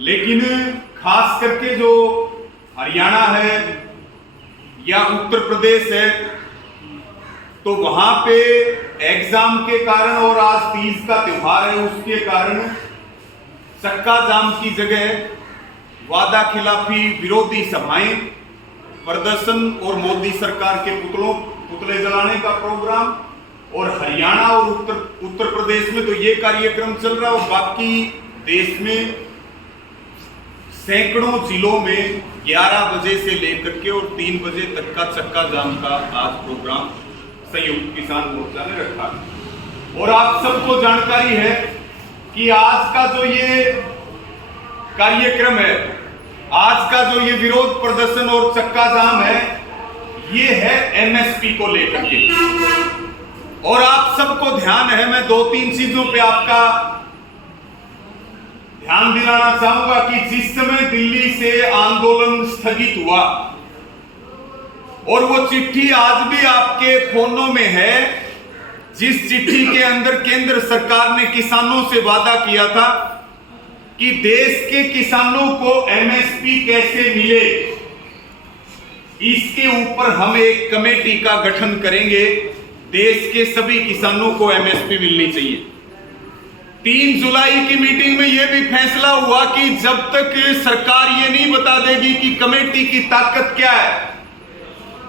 लेकिन खास करके जो हरियाणा है या उत्तर प्रदेश है, तो वहां पे एग्जाम के कारण और आज तीज का त्योहार है उसके कारण चक्का जाम की जगह वादा खिलाफी विरोधी सभाएं, प्रदर्शन और मोदी सरकार के पुतले जलाने का प्रोग्राम, और हरियाणा और उत्तर प्रदेश में तो ये कार्यक्रम चल रहा है, और बाकी देश में सैकड़ों जिलों में 11 बजे से लेकर के और 3 बजे तक का चक्का जाम का आज प्रोग्राम संयुक्त किसान मोर्चा ने रखा है। और आप सबको जानकारी है कि आज का जो ये कार्यक्रम है, आज का जो ये विरोध प्रदर्शन और चक्का जाम है, ये है एमएसपी को लेकर के। और आप सबको ध्यान है, मैं 2-3 चीजों पे आपका ध्यान दिलाना चाहूंगा कि जिस समय दिल्ली से आंदोलन स्थगित हुआ और वो चिट्ठी आज भी आपके फोनों में है, जिस चिट्ठी के अंदर केंद्र सरकार ने किसानों से वादा किया था कि देश के किसानों को एमएसपी कैसे मिले, इसके ऊपर हम एक कमेटी का गठन करेंगे। देश के सभी किसानों को एमएसपी मिलनी चाहिए। 3 जुलाई की मीटिंग में यह भी फैसला हुआ कि जब तक सरकार ये नहीं बता देगी कि कमेटी की ताकत क्या है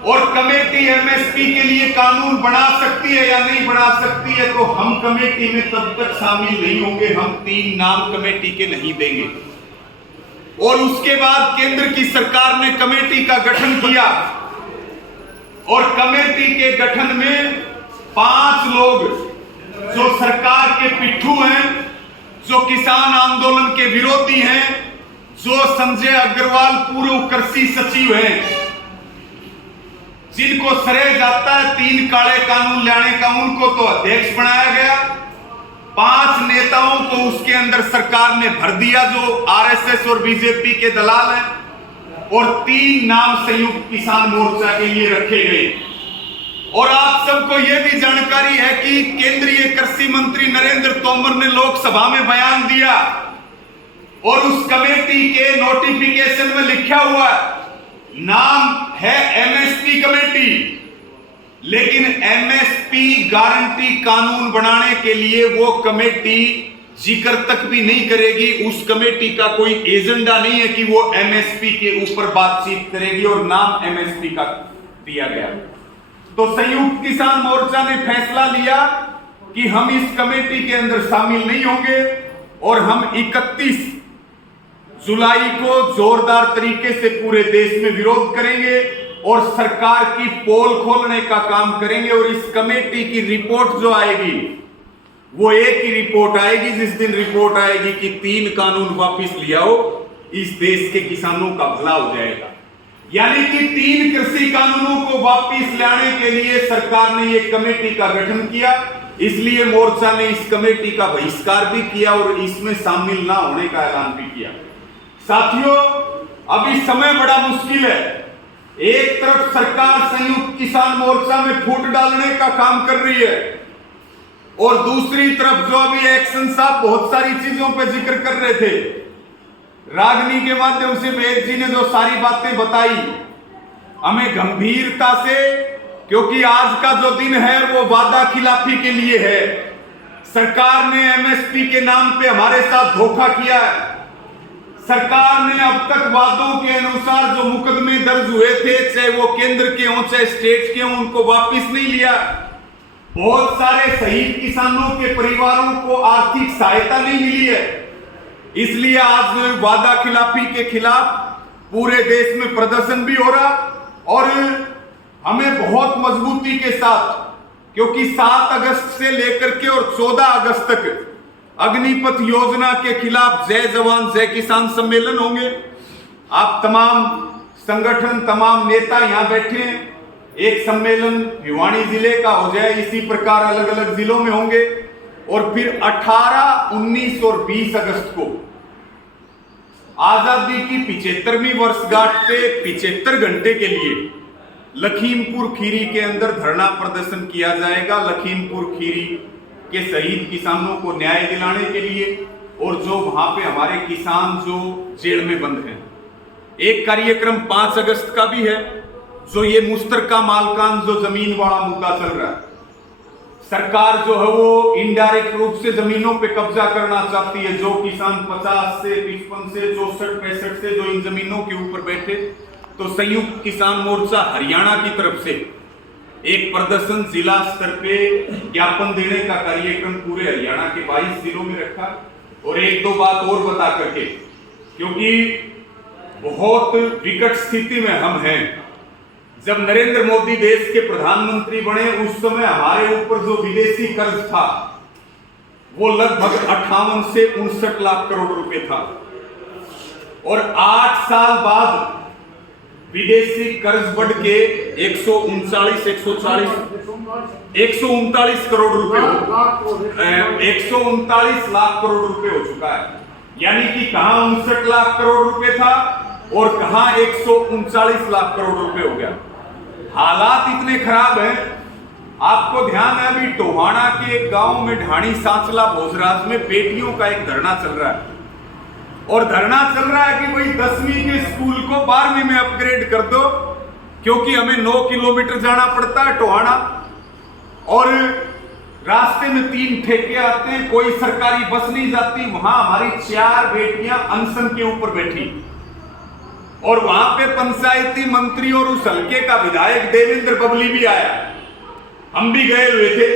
और कमेटी एमएसपी के लिए कानून बना सकती है या नहीं बना सकती है, तो हम कमेटी में तब तक शामिल नहीं होंगे। हम 3 नाम कमेटी के नहीं देंगे। और उसके बाद केंद्र की सरकार ने कमेटी का गठन किया और कमेटी के गठन में 5 लोग जो सरकार के पिट्ठू हैं, जो किसान आंदोलन के विरोधी हैं, जो संजय अग्रवाल पूर्व कृषि सचिव हैं, जिनको श्रेय जाता है 3 काले कानून लाने का, उनको तो अध्यक्ष बनाया गया। 5 नेताओं को उसके अंदर सरकार ने भर दिया जो आरएसएस और बीजेपी के दलाल हैं, और 3 नाम संयुक्त किसान मोर्चा के लिए रखे गए। और आप सबको यह भी जानकारी है कि केंद्रीय कृषि मंत्री नरेंद्र तोमर ने लोकसभा में बयान दिया और उस कमेटी के नोटिफिकेशन में लिखा हुआ नाम है एमएसपी कमेटी, लेकिन एमएसपी गारंटी कानून बनाने के लिए वो कमेटी जिक्र तक भी नहीं करेगी। उस कमेटी का कोई एजेंडा नहीं है कि वो एमएसपी के ऊपर बातचीत करेगी, और नाम एमएसपी का दिया गया। तो संयुक्त किसान मोर्चा ने फैसला लिया कि हम इस कमेटी के अंदर शामिल नहीं होंगे, और हम 31 जुलाई को जोरदार तरीके से पूरे देश में विरोध करेंगे और सरकार की पोल खोलने का काम करेंगे। और इस कमेटी की रिपोर्ट जो आएगी वो एक ही रिपोर्ट आएगी, जिस दिन रिपोर्ट आएगी कि 3 कानून वापस ले आओ, इस देश के किसानों का भला हो जाएगा। यानी कि 3 कृषि कानूनों को वापस लाने के लिए सरकार ने एक कमेटी का गठन किया। इसलिए मोर्चा ने इस कमेटी का बहिष्कार भी किया और इसमें शामिल ना होने का ऐलान भी किया। साथियों, अभी समय बड़ा मुश्किल है। एक तरफ सरकार संयुक्त किसान मोर्चा में फूट डालने का काम कर रही है, और दूसरी तरफ जो अभी एक्शन साहब बहुत सारी चीजों पर जिक्र कर रहे थे, रागनी के माध्यम से वेद जी ने जो सारी बातें बताई, हमें गंभीरता से, क्योंकि आज का जो दिन है वो वादा खिलाफी के लिए है। सरकार ने एमएसपी के नाम पे हमारे साथ धोखा किया है। सरकार ने अब तक वादों के अनुसार जो मुकदमे दर्ज हुए थे, चाहे वो केंद्र के हों चाहे स्टेट के हों, उनको वापस नहीं लिया। बहुत सारे शहीद किसानों के परिवारों को आर्थिक सहायता नहीं मिली है। इसलिए आज वादा खिलाफी के खिलाफ पूरे देश में प्रदर्शन भी हो रहा, और हमें बहुत मजबूती के साथ, क्योंकि 7 अगस्त से लेकर के और 14 अगस्त तक अग्निपथ योजना के खिलाफ जय जवान जय किसान सम्मेलन होंगे। आप तमाम संगठन, तमाम नेता यहां बैठे हैं। एक सम्मेलन भिवानी जिले का हो जाए, इसी प्रकार अलग अलग जिलों में होंगे। और फिर 18, 19 और 20 अगस्त को आजादी की 75वीं वर्षगांठ पे 75 घंटे के लिए लखीमपुर खीरी के अंदर धरना प्रदर्शन किया जाएगा। लखीमपुर खीरी के शहीद किसानों को न्याय दिलाने के लिए और जो वहां पे हमारे किसान जो जेल में बंद हैं। एक कार्यक्रम 5 अगस्त का भी है, जो ये मुश्तरका मालकान जो जमीन वाला मुद्दा चल रहा है। सरकार जो है वो इनडायरेक्ट रूप से जमीनों पे कब्जा करना चाहती है। जो किसान 50 से 55 से 64 65 से जो इन जमीनों के ऊपर बैठे, तो संयुक्त किसान मोर्चा हरियाणा की तरफ से एक प्रदर्शन जिला स्तर पे ज्ञापन देने का कार्यक्रम पूरे हरियाणा के 22 जिलों में रखा। और एक दो बात और बता करके, क्योंकि बहुत विकट स्थिति में हम हैं। जब नरेंद्र मोदी देश के प्रधानमंत्री बने, उस समय हमारे ऊपर जो विदेशी कर्ज था वो लगभग 58 से 59 लाख करोड़ रुपए था। और 8 साल बाद विदेशी कर्ज बढ़ के 139 करोड़ रुपए 139 लाख करोड़ रुपए हो चुका है। यानी कि कहां 59 लाख करोड़ रुपए था और कहां 139 लाख करोड़ रुपए हो गया। हालात इतने खराब हैं। आपको ध्यान है, अभी टोहाना के एक गांव में ढाणी सांचला भोजराज में बेटियों का एक धरना चल रहा है। और धरना चल रहा है कि भाई 10वीं के स्कूल को 12वीं में अपग्रेड कर दो, क्योंकि हमें 9 किलोमीटर जाना पड़ता है टोहाना, और रास्ते में 3 ठेके आते हैं, कोई सरकारी बस नहीं जाती। वहां हमारी 4 बेटियां अनशन के ऊपर बैठी, और वहां पे पंचायती मंत्री और उस हल्के का विधायक देवेंद्र बबली भी आया। हम भी गए हुए थे,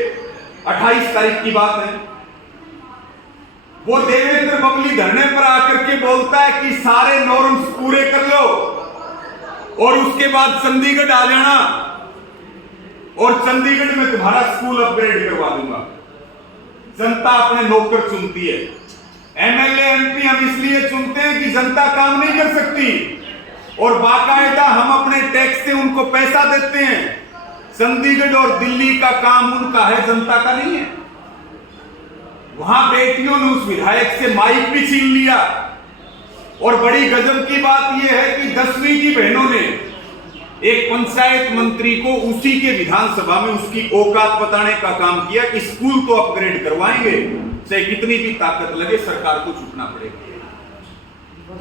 28 तारीख की बात है। वो देवेंद्र बबली धरने पर आकर के बोलता है कि सारे नॉर्म्स पूरे कर लो और उसके बाद चंडीगढ़ आ जाना, और चंडीगढ़ में तुम्हारा स्कूल अपग्रेड करवा दूंगा। जनता अपने नौकर चुनती है। एमएलए एमपी हम इसलिए चुनते हैं कि जनता काम नहीं कर सकती, और बाकायदा हम अपने टैक्स से उनको पैसा देते हैं। चंडीगढ़ और दिल्ली का काम उनका है, जनता का नहीं है। वहां बेटियों ने उस विधायक से माइक भी छीन लिया। और बड़ी गजब की बात यह है कि 10वीं की बहनों ने एक पंचायत मंत्री को उसी के विधानसभा में उसकी औकात बताने का काम किया कि स्कूल तो अपग्रेड करवाएंगे, चाहे कितनी भी ताकत लगे, सरकार को झुकना पड़ेगा।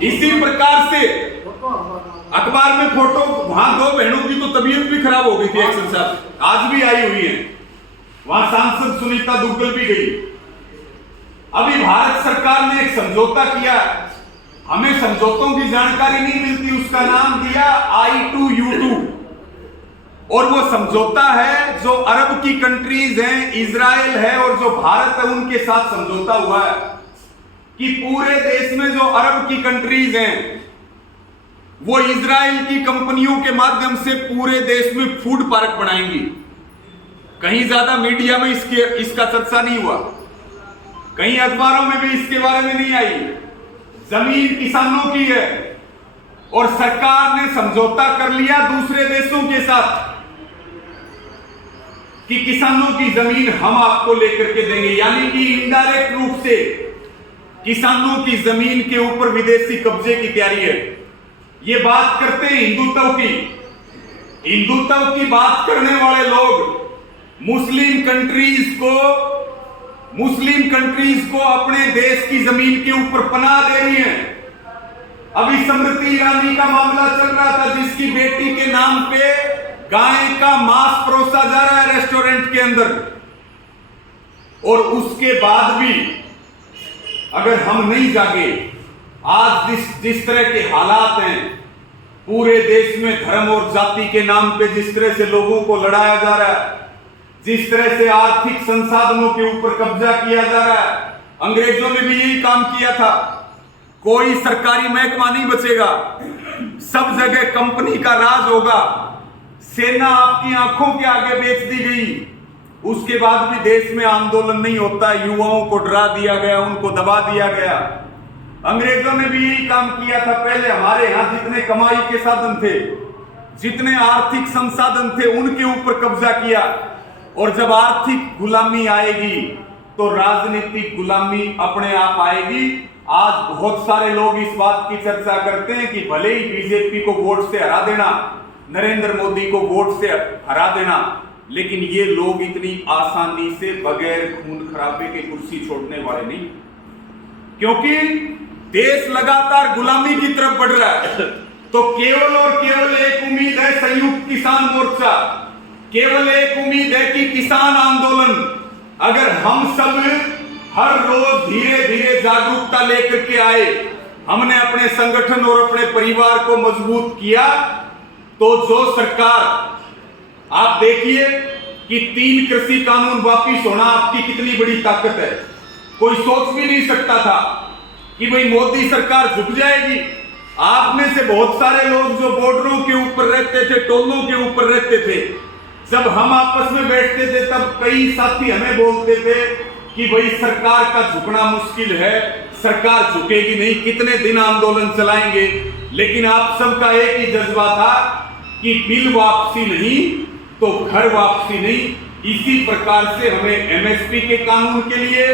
इसी प्रकार से अखबार में फोटो, वहां 2 बहनों की तो तबीयत भी खराब हो गई थी एक्शन साहब, आज भी आई हुई है। वहां सांसद सुनीता दुग्गल भी गई। अभी भारत सरकार ने एक समझौता किया, हमें समझौतों की जानकारी नहीं मिलती, उसका नाम दिया I2U2। और वो समझौता है जो अरब की कंट्रीज हैं, इजराइल है और जो भारत है, उनके साथ समझौता हुआ है कि पूरे देश में जो अरब की कंट्रीज हैं वो इजराइल की कंपनियों के माध्यम से पूरे देश में फूड पार्क बनाएंगी। कहीं ज्यादा मीडिया में इसका चर्चा नहीं हुआ, कहीं अखबारों में भी इसके बारे में नहीं आई। जमीन किसानों की है और सरकार ने समझौता कर लिया दूसरे देशों के साथ कि किसानों की जमीन हम आपको लेकर के देंगे। यानी कि इनडायरेक्ट रूप से किसानों की जमीन के ऊपर विदेशी कब्जे की तैयारी है। ये बात करते हैं हिंदुत्व की। हिंदुत्व की बात करने वाले लोग मुस्लिम कंट्रीज को अपने देश की जमीन के ऊपर पनाह दे रही हैं। अभी स्मृति ईरानी का मामला चल रहा था, जिसकी बेटी के नाम पे गाय का मांस परोसा जा रहा है रेस्टोरेंट के अंदर, और उसके बाद भी अगर हम नहीं जागे, आज जिस तरह के हालात हैं पूरे देश में, धर्म और जाति के नाम पे जिस तरह से लोगों को लड़ाया जा रहा है, जिस तरह से आर्थिक संसाधनों के ऊपर कब्जा किया जा रहा है, अंग्रेजों ने भी यही काम किया था। कोई सरकारी महकमा नहीं बचेगा, सब जगह कंपनी का राज होगा। सेना आपकी आंखों के आगे बेच दी गई, उसके बाद भी देश में आंदोलन नहीं होता, युवाओं को डरा दिया गया, उनको दबा दिया गया। अंग्रेजों ने भी यही काम किया था। पहले हमारे यहां जितने कमाई के साधन थे, जितने आर्थिक संसाधन थे, उनके ऊपर कब्जा किया। और जब आर्थिक गुलामी आएगी तो राजनीतिक गुलामी अपने आप आएगी। आज बहुत सारे लोग इस बात की चर्चा करते हैं कि भले ही बीजेपी को वोट से हरा देना, नरेंद्र मोदी को वोट से हरा देना, लेकिन ये लोग इतनी आसानी से बगैर खून खराबे के कुर्सी छोड़ने वाले नहीं। क्योंकि देश लगातार गुलामी की तरफ बढ़ रहा है। तो केवल और केवल एक उम्मीद है संयुक्त किसान मोर्चा, केवल एक उम्मीद है कि किसान आंदोलन, अगर हम सब हर रोज धीरे धीरे जागरूकता लेकर के आए, हमने अपने संगठन और अपने परिवार को मजबूत किया, तो जो सरकार, आप देखिए कि 3 कृषि कानून वापिस होना आपकी कितनी बड़ी ताकत है। कोई सोच भी नहीं सकता था कि भाई मोदी सरकार झुक जाएगी। आप में से बहुत सारे लोग जो बॉर्डरों के ऊपर रहते थे, टोलों के ऊपर रहते थे, जब हम आपस में बैठते थे तब कई साथी हमें बोलते थे कि भाई सरकार का झुकना मुश्किल है, सरकार झुकेगी नहीं, कितने दिन आंदोलन चलाएंगे। लेकिन आप सबका एक ही जज्बा था कि बिल वापसी नहीं तो घर वापसी नहीं। इसी प्रकार से हमें एमएसपी के कानून के लिए,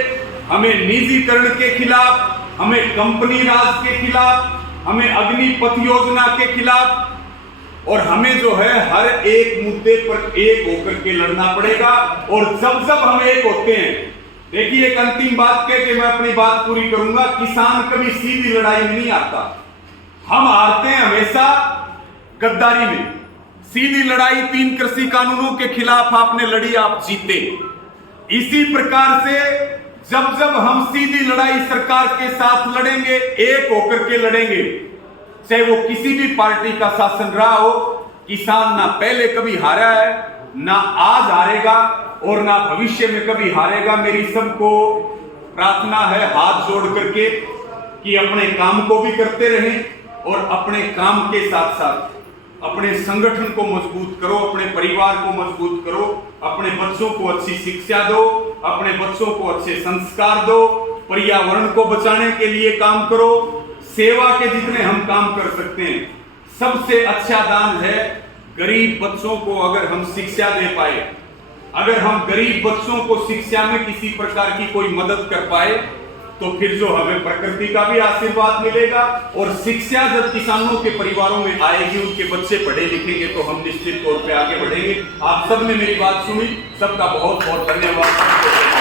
हमें निजीकरण के खिलाफ, हमें कंपनी राज के खिलाफ, हमें अग्निपथ योजना के खिलाफ, और हमें जो है हर एक मुद्दे पर एक होकर के लड़ना पड़ेगा। और जब जब हम एक होते हैं, देखिए एक अंतिम बात कह के मैं अपनी बात पूरी करूंगा, किसान कभी सीधी लड़ाई में नहीं आता, हम हारते हैं हमेशा गद्दारी में। सीधी लड़ाई 3 कृषि कानूनों के खिलाफ आपने लड़ी, आप जीते। इसी प्रकार से जब जब हम सीधी लड़ाई सरकार के साथ लड़ेंगे, एक होकर के लड़ेंगे, चाहे वो किसी भी पार्टी का शासन रहा हो, किसान ना पहले कभी हारा है, ना आज हारेगा और ना भविष्य में कभी हारेगा। मेरी सबको प्रार्थना है हाथ जोड़ करके कि अपने काम को भी करते रहें और अपने काम के साथ साथ अपने संगठन को मजबूत करो, अपने परिवार को मजबूत करो, अपने बच्चों को अच्छी शिक्षा दो, अपने बच्चों को अच्छे संस्कार दो, पर्यावरण को बचाने के लिए काम करो। सेवा के जितने हम काम कर सकते हैं, सबसे अच्छा दान है गरीब बच्चों को अगर हम शिक्षा दे पाए, अगर हम गरीब बच्चों को शिक्षा में किसी प्रकार की कोई मदद कर पाए, तो फिर जो हमें प्रकृति का भी आशीर्वाद मिलेगा। और शिक्षा जब किसानों के परिवारों में आएगी, उनके बच्चे पढ़े लिखेंगे, तो हम निश्चित तौर पे आगे बढ़ेंगे। आप सब ने मेरी बात सुनी, सबका बहुत बहुत धन्यवाद।